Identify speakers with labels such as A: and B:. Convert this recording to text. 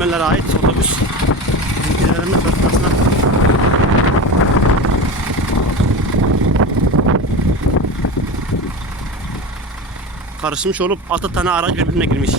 A: Türkmenlere ait otobüs. Bizimkilerimiz ortasına. Karışmış olup 6 tane araç birbirine girmiş.